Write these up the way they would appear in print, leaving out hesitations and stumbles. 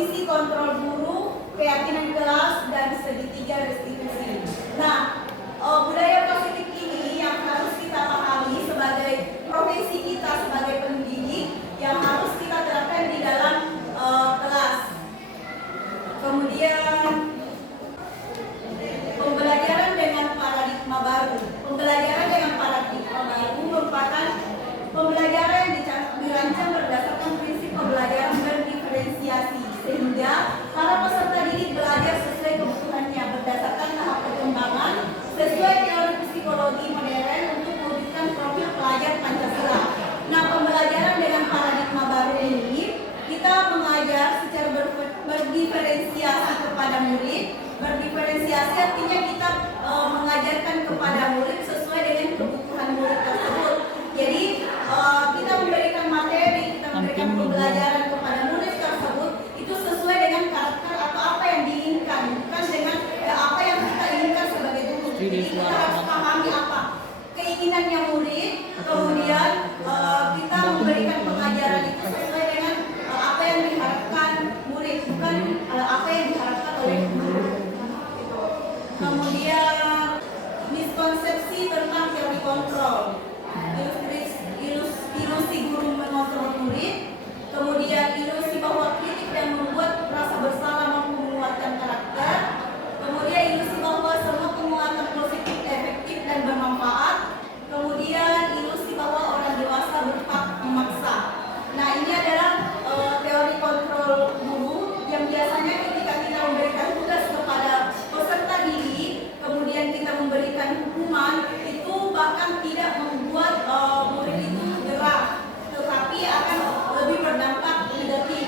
posisi kontrol guru, keyakinan kelas, dan segitiga restitusi. Nah, budaya positif ini yang harus kita pahami sebagai profesi kita sebagai pendidik yang harus kita terapkan di dalam kelas. Kemudian pembelajaran dengan paradigma baru. Pembelajaran dengan paradigma baru merupakan pembelajaran yang dirancang berdasarkan prinsip pembelajaran berdiferensiasi, sehingga para peserta didik belajar sesuai kebutuhannya berdasarkan tahap perkembangan sesuai teori psikologi modern untuk mewujudkan profil pelajar Pancasila. Nah, pembelajaran dengan paradigma baru ini kita mengajar secara berdiferensiasi kepada murid. Berdiferensiasi artinya kita mengajarkan kepada murid sesuai dengan kebutuhan murid tersebut. Jadi kita memberikan materi, kita memberikan pembelajaran kepada murid tersebut itu sesuai dengan karakter atau apa yang diinginkan, bukan dengan apa yang kita inginkan sebagai guru. Jadi kita harus pahami apa keinginannya murid, kemudian kita memberikan pengajaran itu sesuai dengan apa yang diharapkan murid, bukan apa yang diharapkan oleh guru. Kemudian miskonsepsi tentang teori kontrol, ilusi guru mengontrol murid, kemudian ilusi bahwa kritik dan membuat rasa bersalah mampu menguatkan karakter, kemudian ilusi bahwa semua penguatan positif efektif dan bermanfaat, kemudian ilusi bahwa orang dewasa berhak memaksa. Nah, ini adalah teori kontrol guru yang biasanya ketika kita memberikan tugas kepada peserta didik, kemudian kita memberikan hukuman, itu bahkan tidak membuat murid itu gerah, tetapi akan lebih berdampak negatif.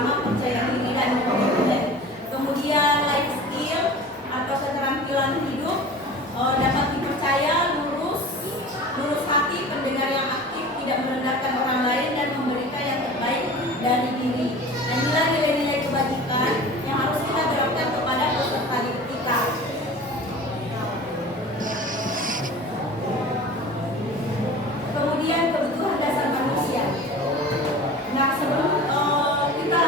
pertama percaya diri dan komitmen. Kemudian life skill atau keterampilan hidup, dapat dipercaya, lurus hati, pendengar yang aktif, tidak merendahkan orang lain dan memberikan yang terbaik dari diri. Nah, inilah nilai-nilai kebajikan yang harus kita terapkan kepada peserta didik kita. Kemudian kebutuhan dasar manusia. Nah, sebelum kita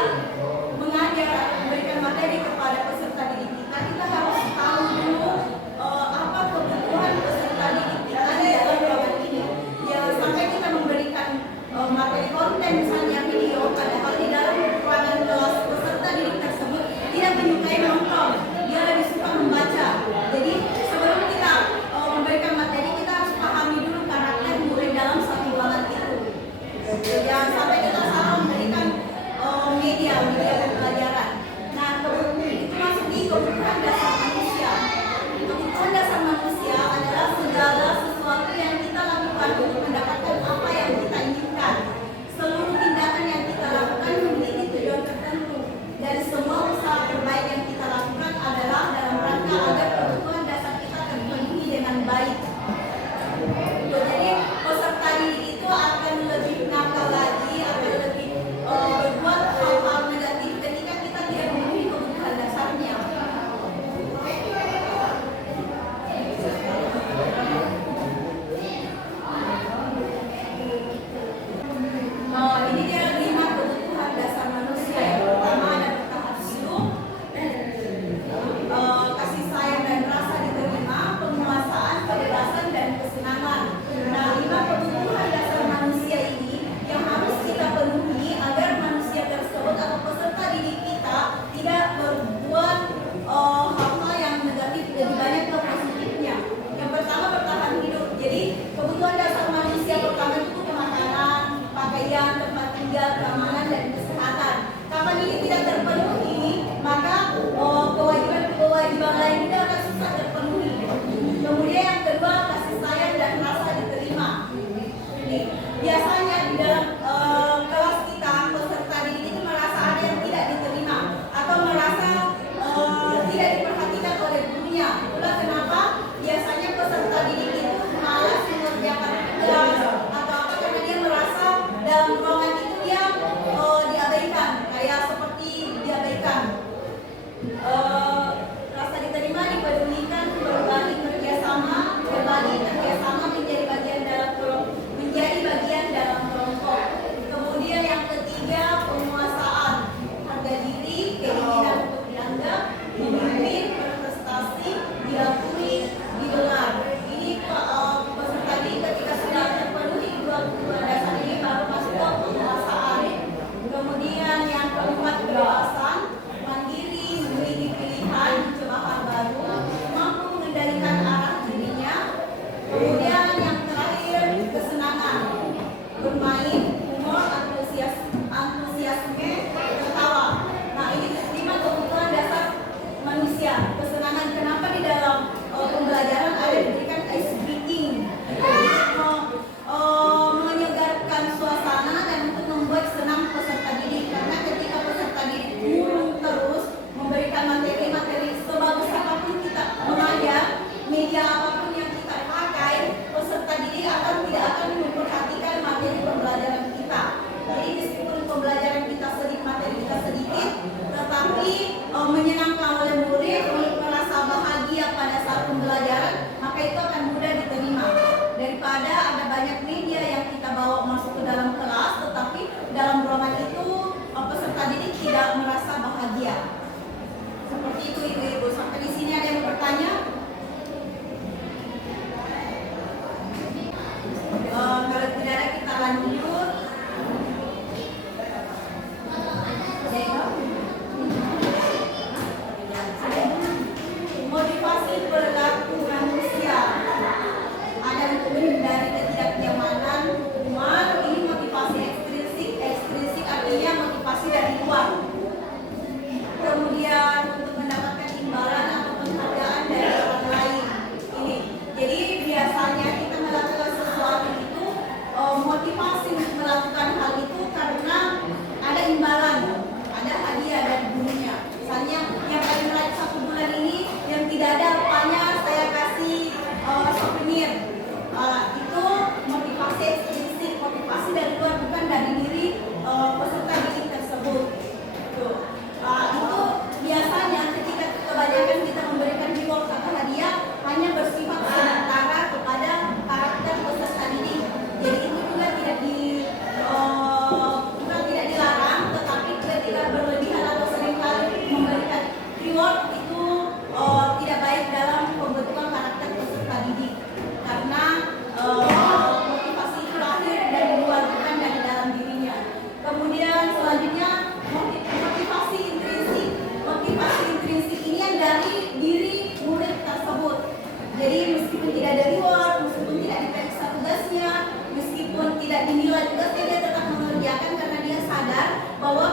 meskipun tidak ada reward, meskipun tidak diperiksa tugasnya, meskipun tidak dinilai tugasnya, dia tetap mengerjakan karena dia sadar bahwa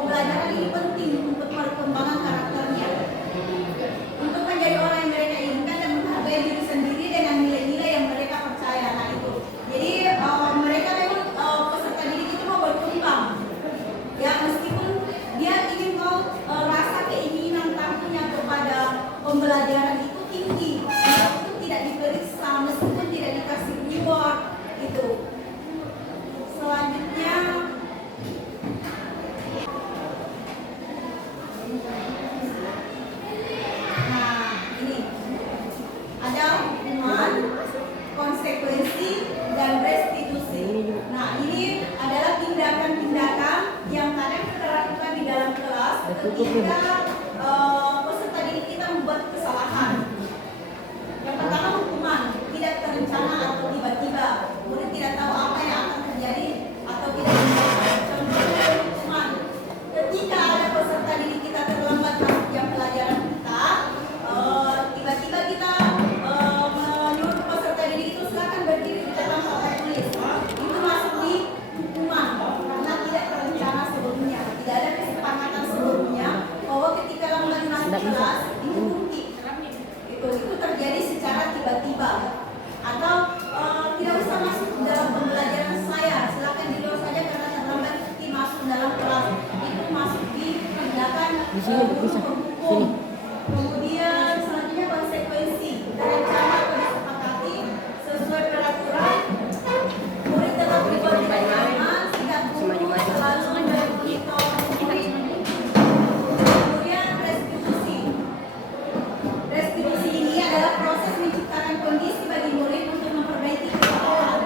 pembelajaran ini penting untuk perkembangan karakternya, untuk menjadi orang yang mereka inginkan dan menghargai diri sendiri dengan nilai-nilai yang mereka percaya. Nah itu, jadi mereka memang peserta didik itu mau berkembang, ya meskipun dia ingin rasa keinginan tamunya kepada pembelajaran itu tinggi, meskipun tidak diperiksa, meskipun tidak dikasih reward itu. Selanjutnya, nah ini ada hukuman, konsekuensi, dan restitusi. Nah ini adalah tindakan-tindakan yang kadang kita lakukan di dalam kelas ketika peserta didik kita membuat kesalahan. Yang pertama hukuman, tidak terencana atau tiba-tiba, murid tidak tahu apa yang akan terjadi atau tidak direncanakan. Contohnya hukuman, ketika ada peserta didik kita terlambat masuk jam pelajaran kita, tiba-tiba kita menyuruh peserta didik itu silakan berdiri di dalam papan tulis. Itu masuk di hukuman karena tidak terencana sebelumnya, tidak ada kesepakatan sebelumnya bahwa ketika lambat masuk kelas dihukum. Itu terjadi secara tiba-tiba, atau tidak usah masuk dalam pembelajaran saya, silakan di luar saja karena terlambat masuk dalam kelas. Itu masuk di tindakan hukum. Kemudian selanjutnya konsekuensi, terencana atau disepakati sesuai peraturan, murid tetap diberi pemahaman, tidak guru selalu memberitahu murid. Kemudian restitusi. Restitusi ini adalah proses menciptakan kondisi bagi murid untuk memperbaiki kesalahan.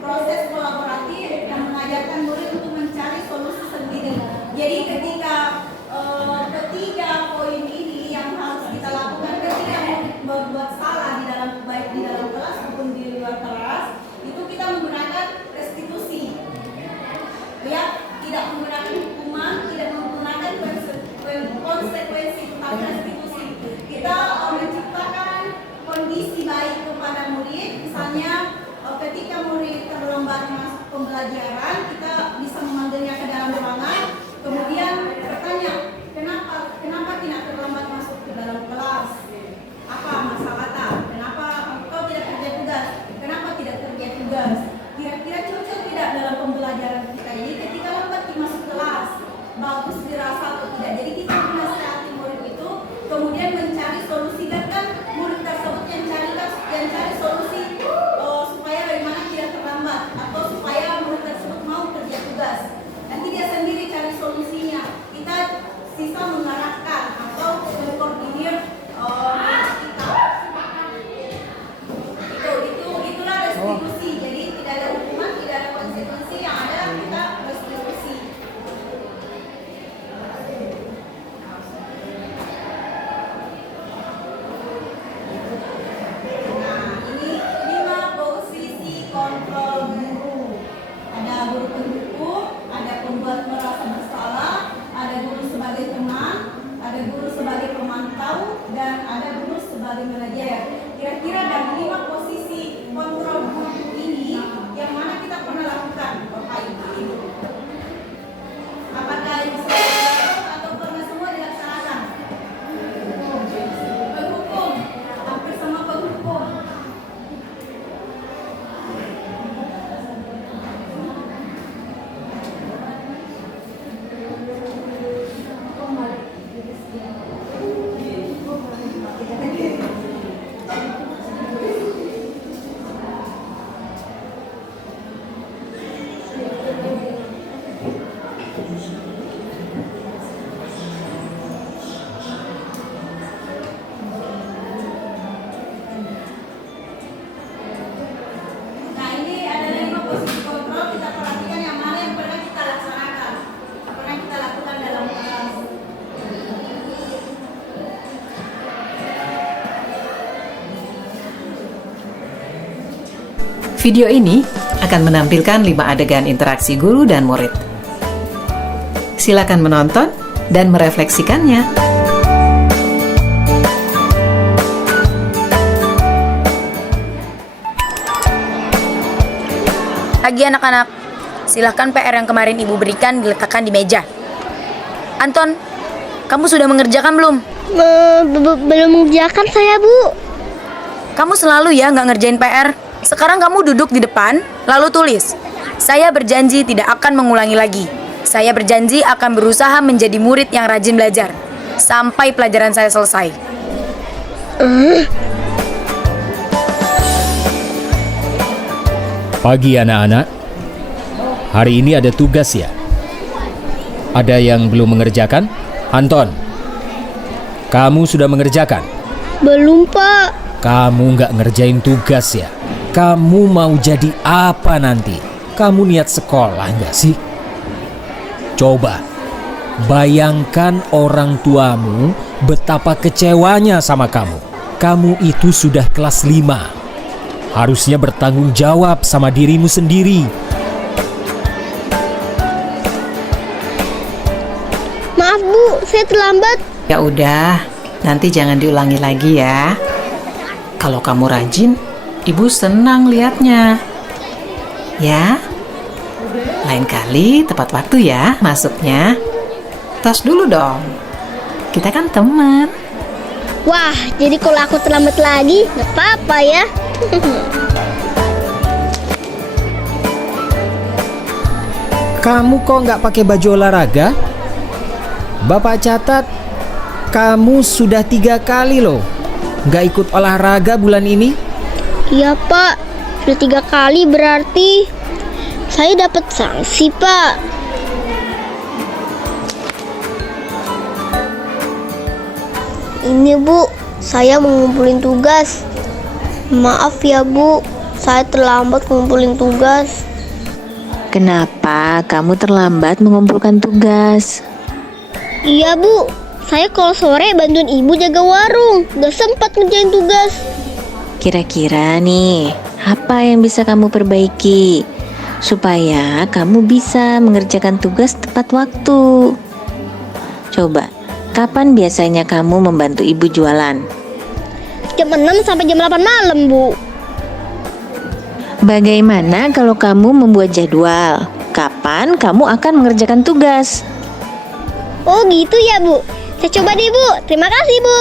Proses kolaboratif yang mengajarkan murid untuk mencari solusi sendiri. Jadi ketika ketiga poin ini yang harus kita lakukan ketika murid berbuat salah di dalam, baik di dalam kelas maupun di luar kelas, itu kita menggunakan restitusi. Ya, tidak menggunakan hukuman, tidak menggunakan konsekuensi, tetapi restitusi. Kita menciptakan kondisi baik kepada murid, misalnya ketika murid terlambat masuk pembelajaran, kita bisa memanggilnya ke dalam ruangan, kemudian bertanya, kenapa tidak terlambat masuk ke dalam kelas? Apa masalahnya? Kenapa engkau tidak kerja tugas? Kenapa tidak kerja tugas? Kira-kira cocok tidak dalam pembelajaran kita ini ketika lambat masuk kelas? Bagus dirasa atau tidak? Jadi kita menasihati murid itu, kemudian mencari solusi, dan kan murid tersebut yang cari solusi supaya bagaimana tidak terlambat atau supaya murid tersebut mau kerja tugas. Nanti dia sendiri cari solusinya. Kita sisa mengarahkan atau mengkoordinir kita. Itulah restitusi. Jadi tidak ada hukuman, tidak ada konsekuensi, yang ada kita restitusi. Nah, ini 5 posisi kontrol guru. Ada guru pendukung, ada pembuat merasa bersalah, ada guru sebagai teman, ada guru sebagai pemantau, dan ada guru sebagai manajer. Kira-kira dari 5 posisi kontrol guru ini, yang mana kita pernah lakukan, Bapak Ibu? Apakah yang bisa dilakukan atau pernah semua dilaksanakan? Penghukum, hampir sama penghukum. Nah, ini adalah 5 posisi kontrol. Kita perhatikan yang mana yang pernah kita laksanakan, pernah kita lakukan dalam kelas. Video ini akan menampilkan 5 adegan interaksi guru dan murid. Silakan menonton dan merefleksikannya. Pagi anak-anak, silahkan PR yang kemarin ibu berikan diletakkan di meja. Anton, kamu sudah mengerjakan belum? Belum mengerjakan saya, Bu. Kamu selalu ya nggak ngerjain PR. Sekarang kamu duduk di depan, lalu tulis. Saya berjanji tidak akan mengulangi lagi. Saya berjanji akan berusaha menjadi murid yang rajin belajar sampai pelajaran saya selesai. Pagi anak-anak. Hari ini ada tugas ya? Ada yang belum mengerjakan? Anton, kamu sudah mengerjakan? Belum, Pak. Kamu nggak ngerjain tugas ya? Kamu mau jadi apa nanti? Kamu niat sekolah nggak sih? Coba, bayangkan orang tuamu betapa kecewanya sama kamu. Kamu itu sudah kelas 5. Harusnya bertanggung jawab sama dirimu sendiri. Maaf, Bu, saya terlambat. Ya udah, nanti jangan diulangi lagi ya. Kalau kamu rajin, ibu senang lihatnya. Ya, lain kali tepat waktu ya masuknya. Tos dulu dong. Kita kan teman. Wah, jadi kalau aku terlambat lagi, nggak apa-apa ya. Kamu kok nggak pakai baju olahraga? Bapak catat, kamu sudah 3 kali loh nggak ikut olahraga bulan ini. Iya, Pak. Sudah 3 kali berarti saya dapat sanksi, Pak. Ini, Bu, saya mau ngumpulin tugas. Maaf ya, Bu, saya terlambat ngumpulin tugas. Kenapa kamu terlambat mengumpulkan tugas? Iya, Bu, saya kalau sore bantuin ibu jaga warung, gak sempat ngerjain tugas. Kira-kira nih, apa yang bisa kamu perbaiki supaya kamu bisa mengerjakan tugas tepat waktu? Coba, kapan biasanya kamu membantu ibu jualan? Jam 6 sampai jam 8 malam, Bu. Bagaimana kalau kamu membuat jadwal? Kapan kamu akan mengerjakan tugas? Oh gitu ya, Bu. Saya coba deh, Bu. Terima kasih, Bu.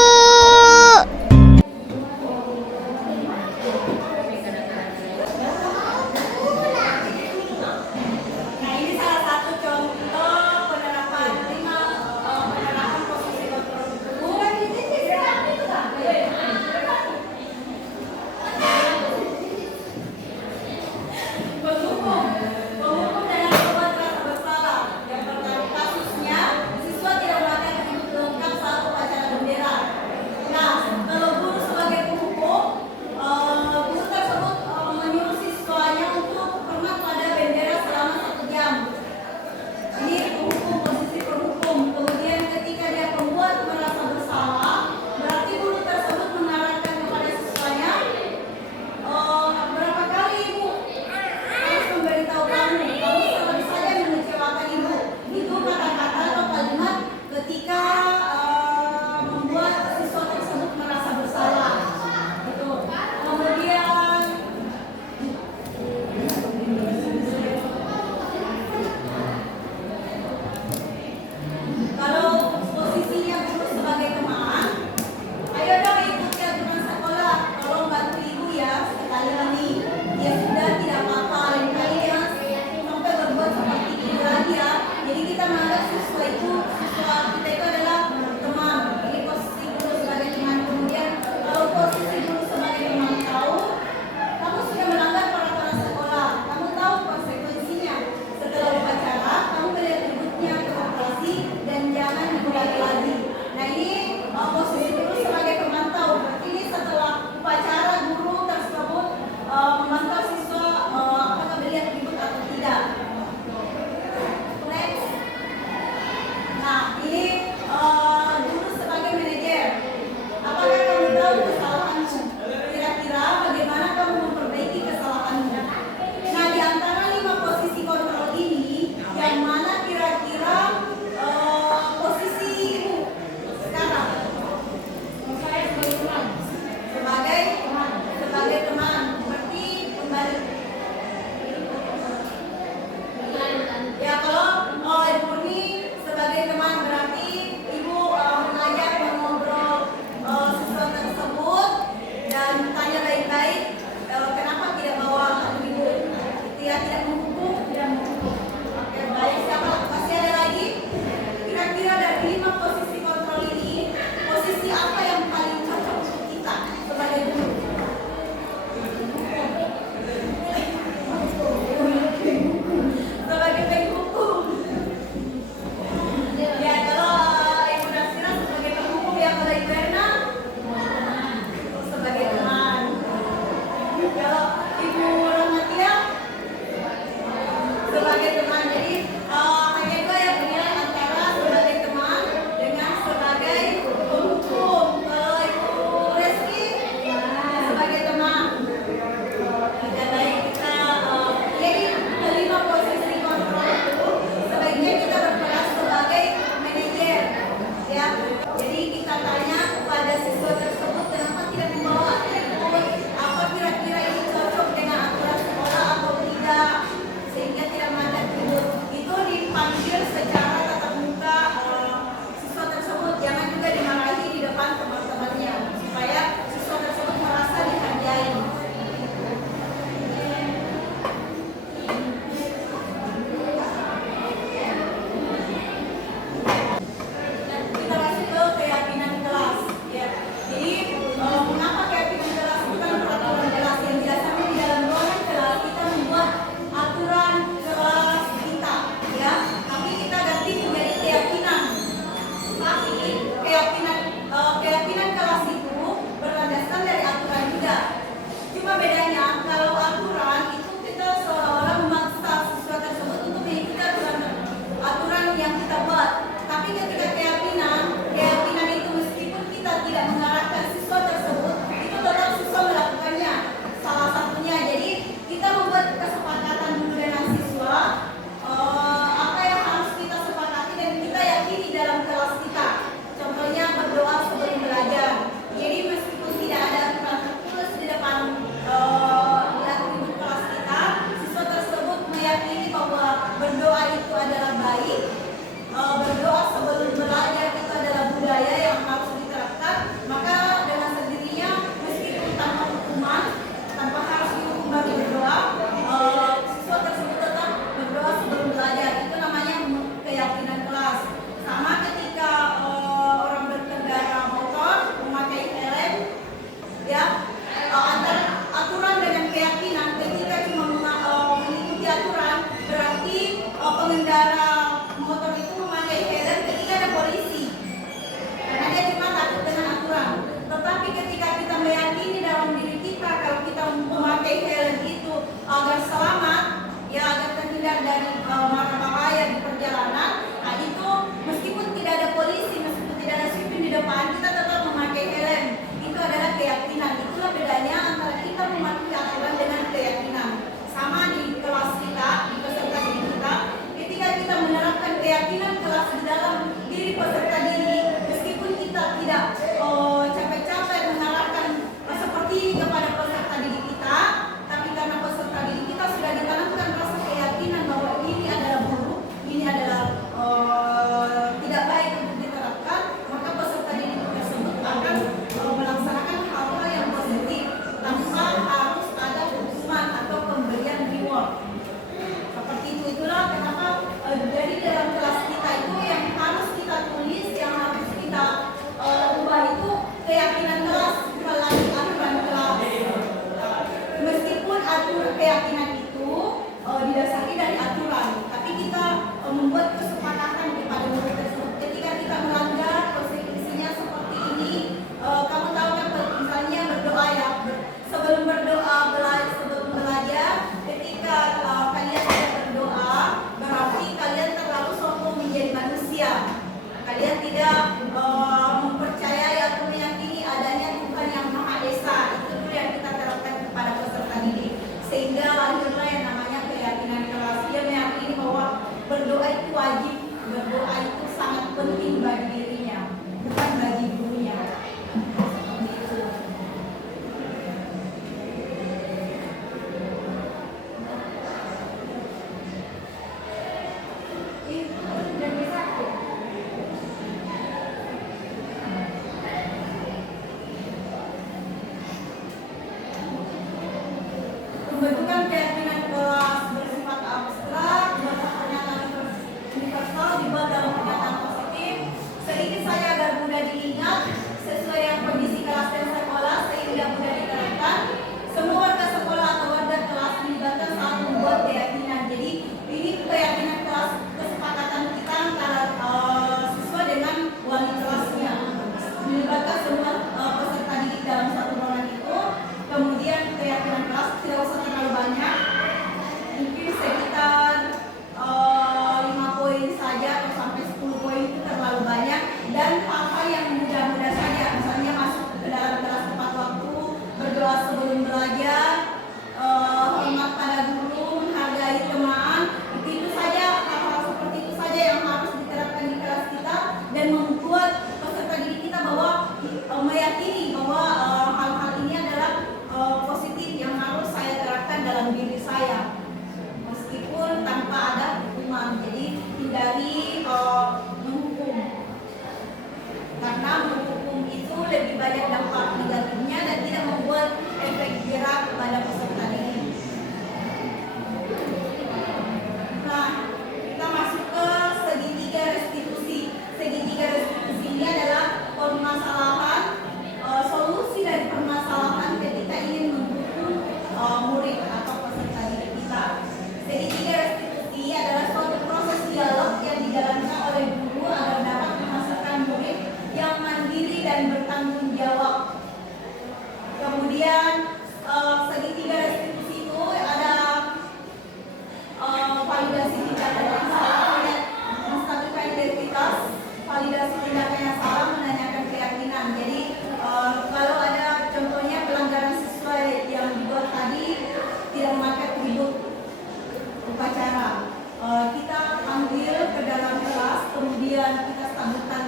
Nah, ini salah satu contoh penerapan posisi kontrol tubuh. Penghukum dengan membuat rasa bersalah. Yang pertama kasusnya, siswa tidak memakai atribut lengkap saat upacara bendera. Nah, Kalau Ibu Ramatia sebagai teman, jadi hanya dua yang menilai antara sebagai teman dengan sebagai penghukum. Kalau Ibu Reski sebagai teman. Tidak baik kita jadi kelima posisi kontrol itu sebaiknya kita berperan sebagai manajer, ya. Jadi kita tanya kepada siswa tersebut kenapa tidak membawa atribut, apa kira-kira ini cocok dengan aturan sekolah atau tidak, sehingga tidak melanggar atribut. Itu dipanggil secara tatap muka siswa tersebut, jangan juga dimarahi di depan teman-temannya supaya siswa tersebut merasa dihargai. Kita masuk ke keyakinan kelas, ya. Jadi mengapa keyakinan kelas bukan peraturan kelas yang biasanya di dalam ruangan kelas kita membuat aturan kelas kita, ya. Tapi kita ganti menjadi keyakinan. Tapi keyakinan kelas itu berlandaskan dari aturan juga. Cuma bedanya kalau aturan itu kita seolah-olah memaksa siswa tersebut untuk mengikuti aturan yang kita buat. Tapi ketika keyakinan itu meskipun kita tidak mengarahkan siswa tersebut, itu tetap siswa melakukannya. Salah satunya, jadi kita membuat kesepakatan dulu dengan siswa apa yang harus kita sepakati dan kita yakini dalam kelas kita. Contohnya berdoa sebelum belajar. Jadi meskipun tidak ada aturan tertulis di depan atribut kelas kita, siswa tersebut meyakini bahwa berdoa itu adalah baik. Berdoa sebelum belajar itu adalah budaya yang harus diterapkan, maka dengan sendirinya meskipun tanpa hukuman, tanpa harus dihukum baru berdoa, siswa tersebut tetap berdoa sebelum belajar. Itu namanya keyakinan kelas. Sama ketika orang berkendara motor memakai helm, ya, antara aturan dengan keyakinan. Ketika cuma mengikuti aturan, berarti pengendara motor itu memakai helm ketika ada polisi, karena dia cuma takut dengan aturan. Tetapi ketika kita meyakini dalam diri kita kalau kita memakai helm itu agar selamat, ya, agar terhindar dari mara bahaya di perjalanan, nah itu meskipun tidak ada polisi, meskipun tidak ada sipir di depan, kita tetap memakai helm. Itu adalah keyakinan. Itulah bedanya antara kita mematuhi aturan dengan keyakinan. Sama di kelas kita, di peserta didik kita, ketika kita menerapkan keyakinan kelas di dalam diri peserta didik, meskipun kita tidak capek-capek mengarahkan seperti ini kepada peserta didik kita, tapi karena peserta didik kita sudah ditanamkan rasa keyakinan bahwa ini adalah buruk, ini adalah tidak baik untuk diterapkan, maka peserta didik tersebut akan melaksanakan hal-hal yang positif tanpa harus ada hukuman atau pemberian reward. Seperti itu, itulah kenapa dari dalam kelas kita itu yang harus kita tulis, yang harus kita ubah itu keyakinan kelas, bukan lagi aturan kelas. Meskipun keyakinan itu didasari dari aturan, tapi kita membuat kesepakatan kepada murid tersebut. Ketika kita melanggar konsekuensinya seperti ini, kamu tahu kan misalnya berdoa, ya, sebelum belajar, ketika kalian tidak berdoa, berarti kalian terlalu sombong menjadi manusia. Kalian tidak mempercayai atau meyakini adanya Tuhan yang Maha Esa. Itu dulu yang kita terapkan kepada peserta didik, sehingga lahirlah yang namanya keyakinan kelas. Dia meyakini bahwa berdoa itu wajib, berdoa itu sangat penting bagi dirinya, bukan bagi gurunya. Seperti itu. Pembentukan keyakinan kelas bersifat abstrak, pernyataan universal dibuat dalam pernyataan positif, sedikit saja agar mudah diingat, sesuai dengan kondisi kelas dan sekolah sehingga mudah diterapkan. Semua warga sekolah atau warga kelas dilibatkan saat membuat keyakinan. Jadi ini keyakinan kelas, kesepakatan kita antara siswa dengan wali kelasnya. Dilibatkan semua peserta didik dalam satu ruangan itu. Kemudian keyakinan kelas tidak usah terlalu banyak, mungkin sekitar 5 poin saja atau sampai 10 poin itu terlalu banyak, dan hal-hal yang mudah-mudah saja, misalnya masuk ke dalam kelas tepat waktu, berdoa sebelum belajar, hormat pada guru, menghargai teman, itu saja, hal-hal seperti itu saja yang harus diterapkan di kelas kita dan membuat peserta didik kita bahwa meyakini bahwa hal-hal ini adalah positif yang harus saya terapkan dalam diri saya, meskipun tanpa ada hukuman. Jadi hindari menghukum, karena menghukum itu lebih banyak dampak negatifnya dan tidak membuat efek jerak kepada peserta didik. Nah, kita masuk ke segitiga restitusi. Segitiga restitusi ini adalah permasalahan, solusi dari permasalahan ketika ingin menghukum murid atau peserta didik kita. Segitiga restitusi adalah suatu proses dialog yang dijalankan oleh guru agar dapat menghasilkan murid yang mandiri dan bertanggung jawab. Kemudian segitiga restitusi itu ada validasi tindakan yang salah, menstabilkan identitas, validasi tindakan yang salah, menanyakan keyakinan. Jadi kalau ada contohnya pelanggaran siswa yang dibuat tadi, tidak memakai atribut upacara, kita panggil ke dalam kelas, kemudian kita stabilkan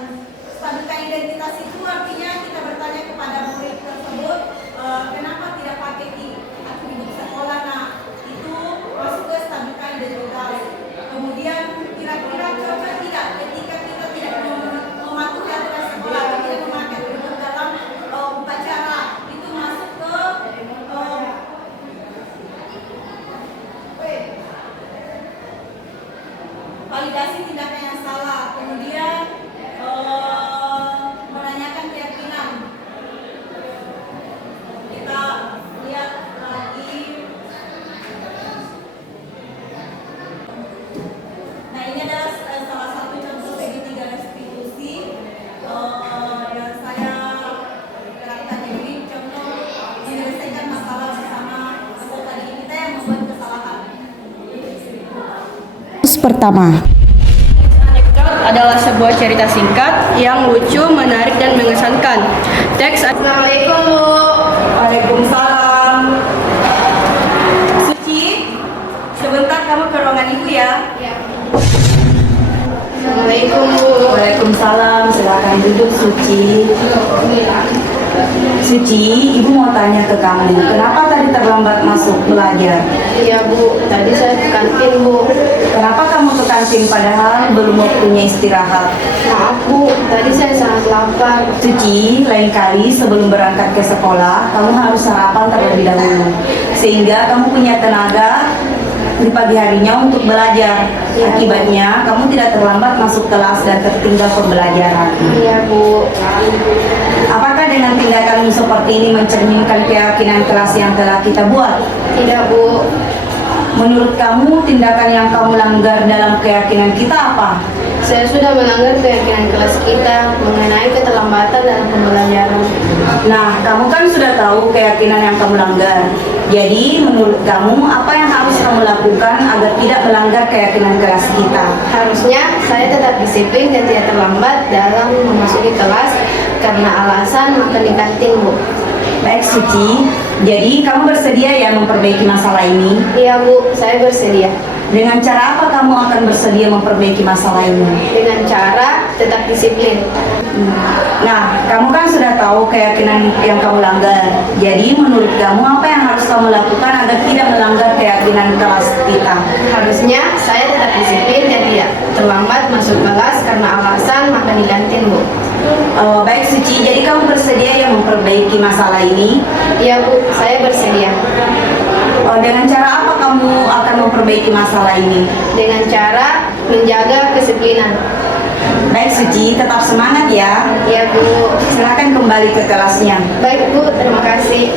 identitas. Itu artinya kita bertanya kepada murid tersebut, kenapa tidak pakai atribut sekolah. Nah, itu masuk ke stabilkan identitas. Kemudian kira-kira cocok tidak ketika kita tidak mematuhi aturan sekolah, tidak memakai atribut dalam upacara, itu masuk ke validasi tindakan yang salah. Kemudian menanyakan keyakinan. Kita lihat lagi. Nah, ini adalah salah satu contoh segitiga restitusi yang saya terapkan. Jadi contoh menyelesaikan masalah bersama peserta didik kita yang membuat kesalahan. Pertama, adalah sebuah cerita singkat yang lucu, menarik, dan mengesankan. Teks. Assalamualaikum, Bu. Waalaikumsalam. Suci, sebentar kamu ke ruangan ibu ya. Assalamualaikum, Bu. Waalaikumsalam. Silakan duduk, Suci. Suci, ibu mau tanya ke kamu, kenapa tadi terlambat masuk belajar? Iya, Bu. Tadi saya ke kantin, Bu. Kenapa kamu ke kantin padahal belum waktunya istirahat? Maaf, Bu. Tadi saya sangat lapar. Suci, lain kali sebelum berangkat ke sekolah, kamu harus sarapan terlebih dahulu, sehingga kamu punya tenaga di pagi harinya untuk belajar. Akibatnya, kamu tidak terlambat masuk kelas dan tertinggal pembelajaran. Iya, Bu. Apakah dengan tindakanmu seperti ini mencerminkan keyakinan kelas yang telah kita buat? Tidak, Bu. Menurut kamu, tindakan yang kamu langgar dalam keyakinan kita apa? Saya sudah melanggar keyakinan kelas kita mengenai keterlambatan dalam pembelajaran. Nah, kamu kan sudah tahu keyakinan yang kamu langgar. Jadi, menurut kamu, apa yang harus kamu lakukan agar tidak melanggar keyakinan kelas kita? Harusnya saya tetap disiplin dan tidak terlambat dalam memasuki kelas karena alasan makan di kantin, Bu. Baik, Suci. Jadi, kamu bersedia ya memperbaiki masalah ini? Iya, Bu, saya bersedia. Dengan cara apa kamu akan bersedia memperbaiki masalah ini? Dengan cara tetap disiplin. Nah, kamu kan sudah tahu keyakinan yang kamu langgar. Jadi, menurut kamu apa yang harus kamu lakukan agar tidak melanggar keyakinan kelas kita? Harusnya saya tetap disiplin dan tidak terlambat masuk kelas karena alasan makan di kantin, Bu. Baik, Suci. Jadi, kamu bersedia ya memperbaiki masalah ini? Iya, Bu, saya bersedia. Dengan cara apa kamu akan memperbaiki masalah ini? Dengan cara menjaga kedisiplinan. Baik, Suci. Tetap semangat ya. Iya, Bu. Silakan kembali ke kelasnya. Baik, Bu, terima kasih.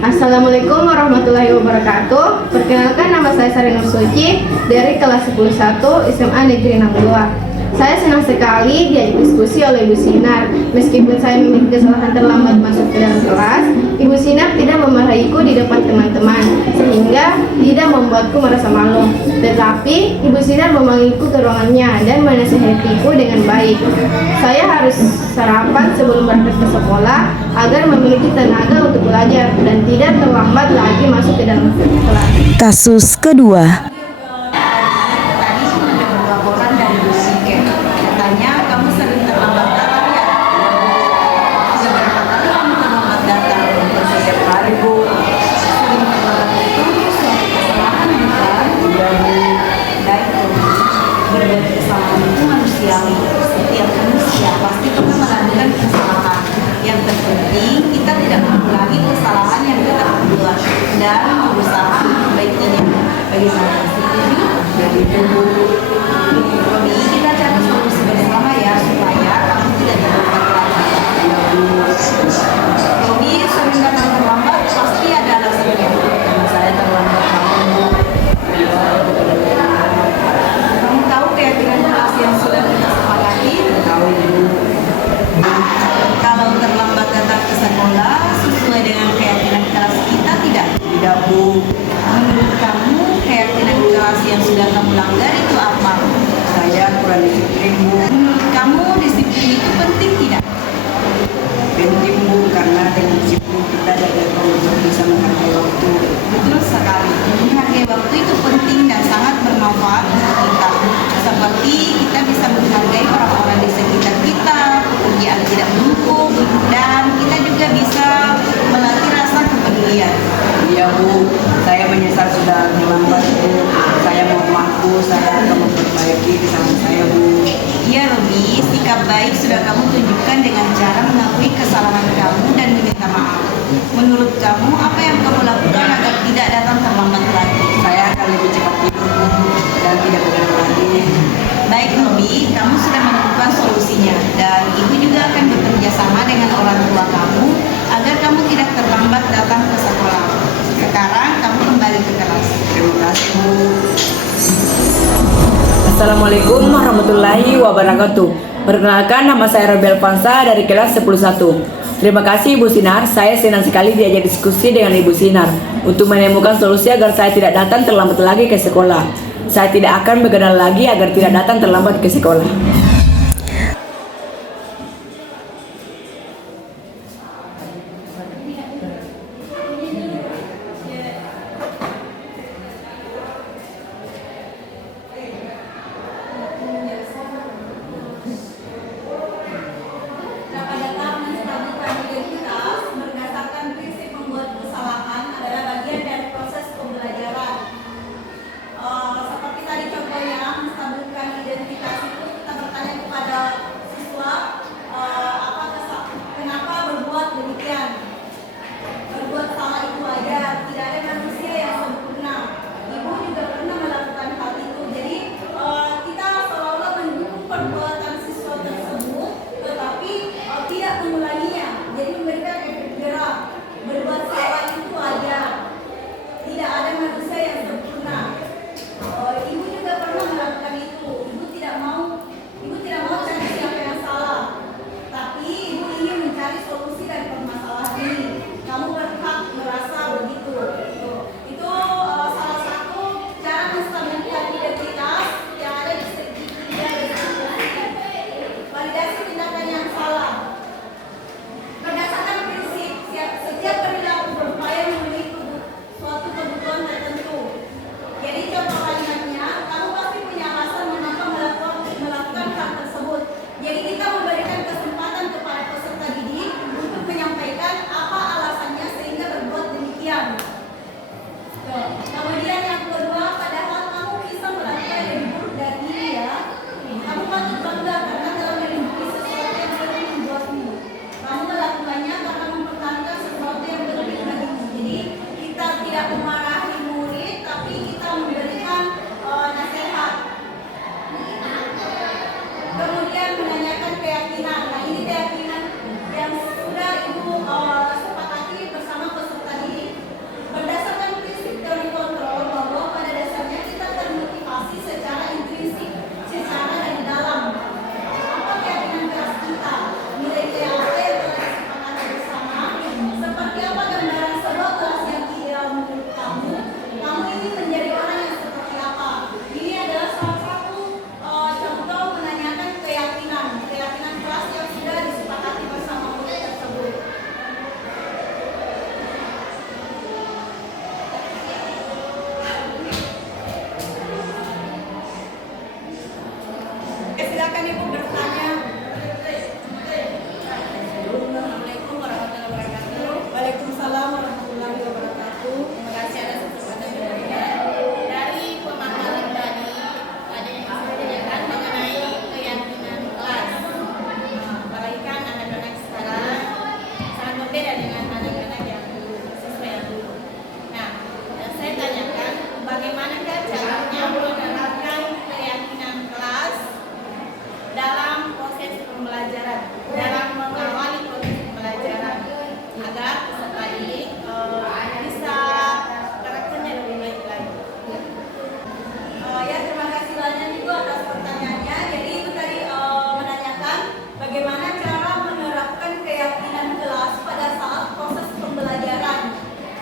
Assalamualaikum warahmatullahi wabarakatuh. Perkenalkan, nama saya Sari Nur Suci dari kelas 10-1 SMA Negeri 62. Saya senang sekali diajak diskusi oleh Ibu Sinar. Meskipun saya memiliki kesalahan terlambat masuk ke dalam kelas, tidak membuatku merasa malu. Tetapi Ibu Sinar memanggilku ke ruangannya dan menasihatiku dengan baik. Saya harus sarapan sebelum berangkat ke sekolah agar memiliki tenaga untuk belajar dan tidak terlambat lagi masuk ke dalam kelas. Kasus kedua. Tadi mendapat laporan dari Bu Siken. Katanya kamu sering terlambat datang ya? Sudah berapa kali kamu terlambat datang? Setiap hari Bu. Sering terlambat itu suatu kesalahan bukan? Iya Bu. Baik Bu. Berbuat kesalahan itu manusiawi. Setiap manusia pasti pernah melakukan kesalahan. Yang terpenting kita tidak mengulangi kesalahan yang kita perbuat dan berusaha memperbaikinya. Bagaimana? Setuju? Jadi Bu. Robi, kita cari solusi bersama ya supaya kamu tidak terlambat lagi. Robi sering datang terlambat pasti ada alasannya. Karena saya terlambat kamu. Kamu tahu keyakinan kelas yang sudah kita sepakati? Tahu Bu. Kalau terlambat datang ke sekolah sesuai dengan keyakinan kelas kita tidak? Tidak Bu. Menurut kamu keyakinan kelas yang sudah kamu langgar itu apa? Saya kurang disiplin Bu. Menurut kamu disiplin itu penting tidak? Penting Bu, karena dengan disiplin kita dapat untuk bisa menghargai waktu. Betul sekali. Menghargai waktu itu penting dan sangat bermanfaat untuk kita. Seperti kita bisa menghargai orang-orang di sekitar kita, pekerjaan tidak menumpuk, dan kita juga bisa melatih rasa kepedulian. Iya Bu, saya menyesal sudah terlambat Bu. Saya mau maaf, saya akan memperbaiki kesalahan saya Bu. Iya Robi, sikap baik sudah kamu tunjukkan dengan cara mengakui kesalahan kamu dan meminta maaf. Menurut kamu, apa yang kamu lakukan agar tidak datang terlambat lagi? Saya akan lebih cepat tidur Bu, dan tidak begadang lagi. Baik Robi, kamu sudah menemukan solusinya dan ibu juga akan bekerja sama dengan orang tua kamu agar kamu tidak terlambat datang ke sekolah. Sekarang kamu kembali ke kelas. Terima kasih Bu. Assalamualaikum warahmatullahi wabarakatuh. Perkenalkan, nama saya Rebel Fansa dari kelas 11. Terima kasih Ibu Sinar, saya senang sekali diajak diskusi dengan Ibu Sinar untuk menemukan solusi agar saya tidak datang terlambat lagi ke sekolah. Saya tidak akan begadang lagi agar tidak datang terlambat ke sekolah. Dapat datang menstabilkan identitas berdasarkan prinsip membuat kesalahan adalah bagian dari proses pembelajaran. Seperti tadi contohnya menstabilkan identitas itu kita bertanya berbeda dengan anak-anak yang dulu, siswa yang dulu. Nah, saya tanyakan bagaimanakah caranya menerapkan keyakinan kelas dalam proses pembelajaran, dalam mengawali proses pembelajaran agar peserta ini bisa karakternya lebih baik lagi. Ya, terima kasih banyak Ibu atas pertanyaannya. Jadi itu tadi menanyakan bagaimana cara menerapkan keyakinan kelas pada saat proses pembelajaran.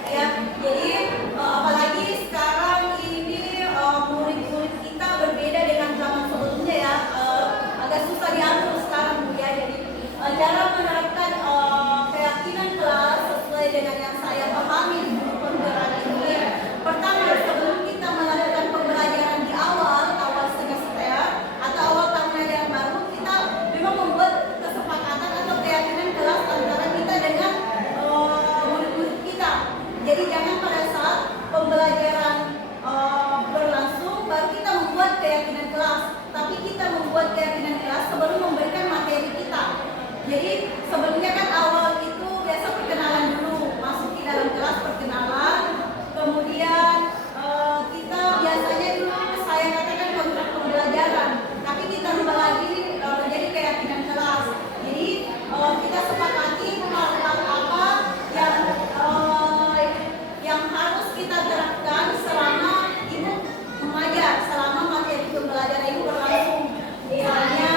Ya, jadi apalagi sekarang ini murid-murid kita berbeda dengan zaman sebelumnya ya, agak susah diatur sekarang Bu ya. Jadi cara menerapkan keyakinan kelas sesuai dengan yang saya pahami di guru penggerak ini. Pertama, sebelum kita melakukan pembelajaran di awal semester atau awal tahun ajaran baru, kita memang membuat kesepakatan atau keyakinan kelas antara kita dengan murid-murid kita. Jadi jangan pada saat pembelajaran berlangsung baru kita membuat keyakinan kelas, tapi kita membuat keyakinan kelas sebelum memberikan materi kita. Jadi sebelumnya kan awal itu biasa perkenalan dulu, masuk di dalam kelas perkenalan, kemudian kita biasanya dulu saya katakan kontrak pembelajaran, tapi kita rubah lagi menjadi keyakinan kelas. Jadi kita sepakati hal-hal apa yang harus kita terapkan selama ibu mengajar, selama materi pembelajaran ibu berlangsung. Misalnya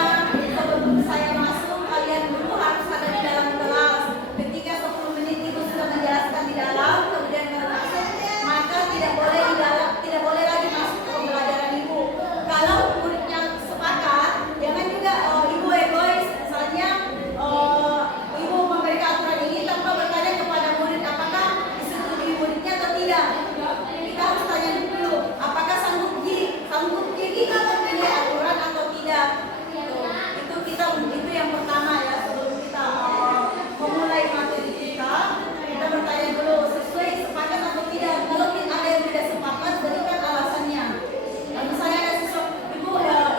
sebelum saya masuk, kalian dulu harus ada di dalam kelas. Ketika 10 menit ibu sudah menjelaskan di dalam, kemudian baru masuk, maka tidak boleh lagi masuk ke pembelajaran ibu. Kalau muridnya sepakat, jangan juga ibu egois. Misalnya ibu memberikan aturan ini tanpa bertanya kepada murid apakah disetujui muridnya atau tidak. Kita harus tanya dulu, apakah sanggup jadi ini aturan atau tidak. Itu yang pertama ya, sebelum kita memulai materi kita bertanya dulu sesuai sepakat atau tidak. Kalau ada yang tidak sepakat, berikan alasannya. Misalnya ada sesuatu, ibu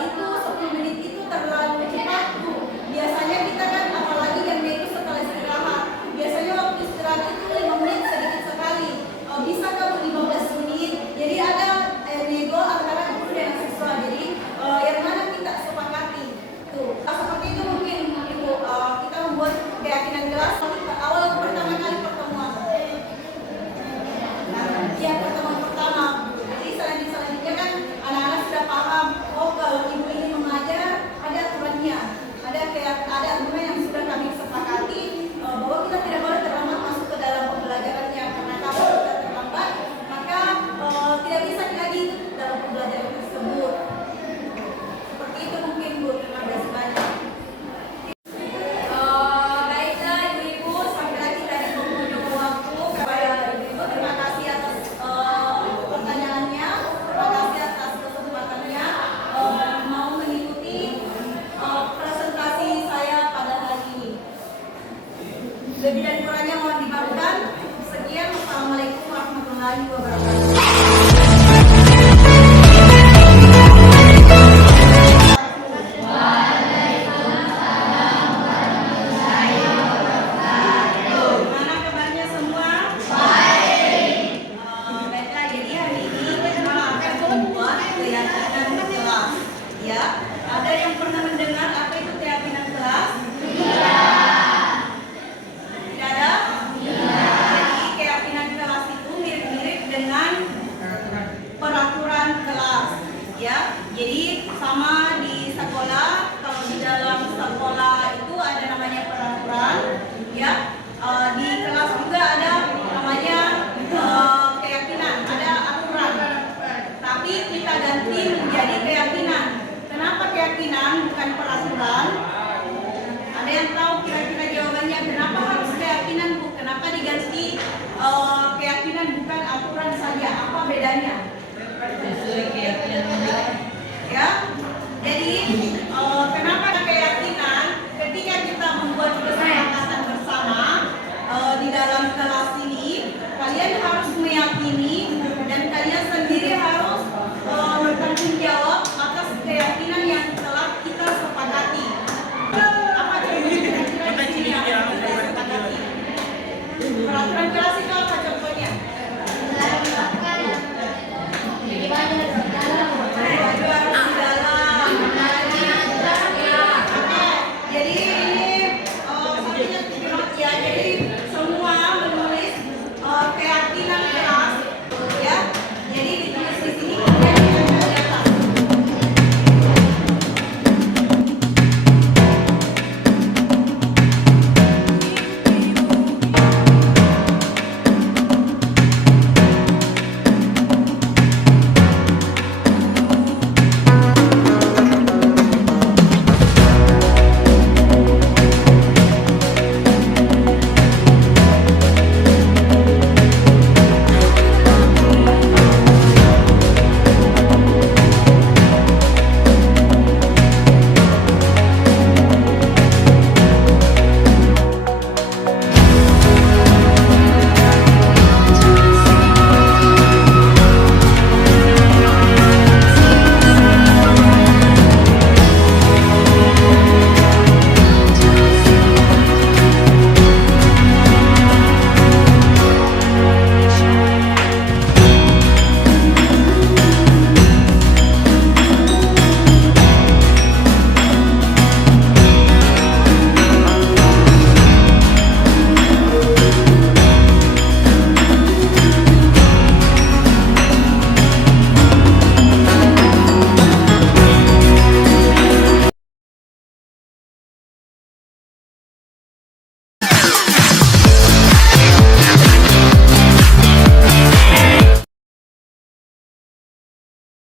itu 10 menit itu terlalu cepat Bu. Biasanya kita kan apalagi jamnya itu setelah istirahat. Biasanya waktu istirahat itu 5 menit sedikit sekali. Bisa kamu 15 menit. Jadi ada nego antara guru dan siswa. Jadi yang mana kita sepakati. Tuh, seperti itu mungkin Ibu kita membuat keyakinan kelas awal pertama kali pertemuan. Ya, pertemuan pertama. Jadi selanjutnya kan anak-anak sudah paham, oh kalau ibu ini mengajar ada aturannya, ada aturan yang sudah kami sepakati bahwa kita tidak boleh terlambat masuk ke dalam pembelajarannya, karena kalau kita terlambat maka tidak bisa lagi dalam pembelajaran tersebut. Seperti itu mungkin Bu, terima kasih banyak. Baiklah Ibu-Ibu, sampai lagi dari pengunjung waktu. Ibu terima kasih atas pertanyaannya, terima kasih atas kesempatannya mau mengikuti presentasi saya pada hari ini. Lebih dan kurangnya mohon dimaafkan. Sekian, wassalamualaikum warahmatullahi wabarakatuh. Gimana kabarnya semua? Baik. Baiklah, jadi hari ini kita akan membuat keyakinan kelas. Ya, ada yang pernah mendengar apa itu keyakinan kelas? Tidak ada? Jadi keyakinan kelas itu mirip-mirip dengan peraturan kelas. Ya, jadi sama di sekolah, kalau di dalam sekolah itu ada namanya peraturan. Ya, di kelas juga ada namanya keyakinan, ada aturan. Tapi kita ganti menjadi keyakinan. Kenapa keyakinan bukan peraturan? Ada yang tahu kira-kira jawabannya? Kenapa harus keyakinan Bu? Kenapa diganti keyakinan bukan aturan saja? Apa bedanya? Ya, jadi kenapa keyakinan? Ketika kita membuat kesepakatan bersama di dalam kelas ini, kalian harus meyakini dan kalian sendiri harus bertanggung jawab atas keyakinan yang telah kita sepakati. Apa contohnya kira-kira di sini yang kita sepakati? peraturan kelas itu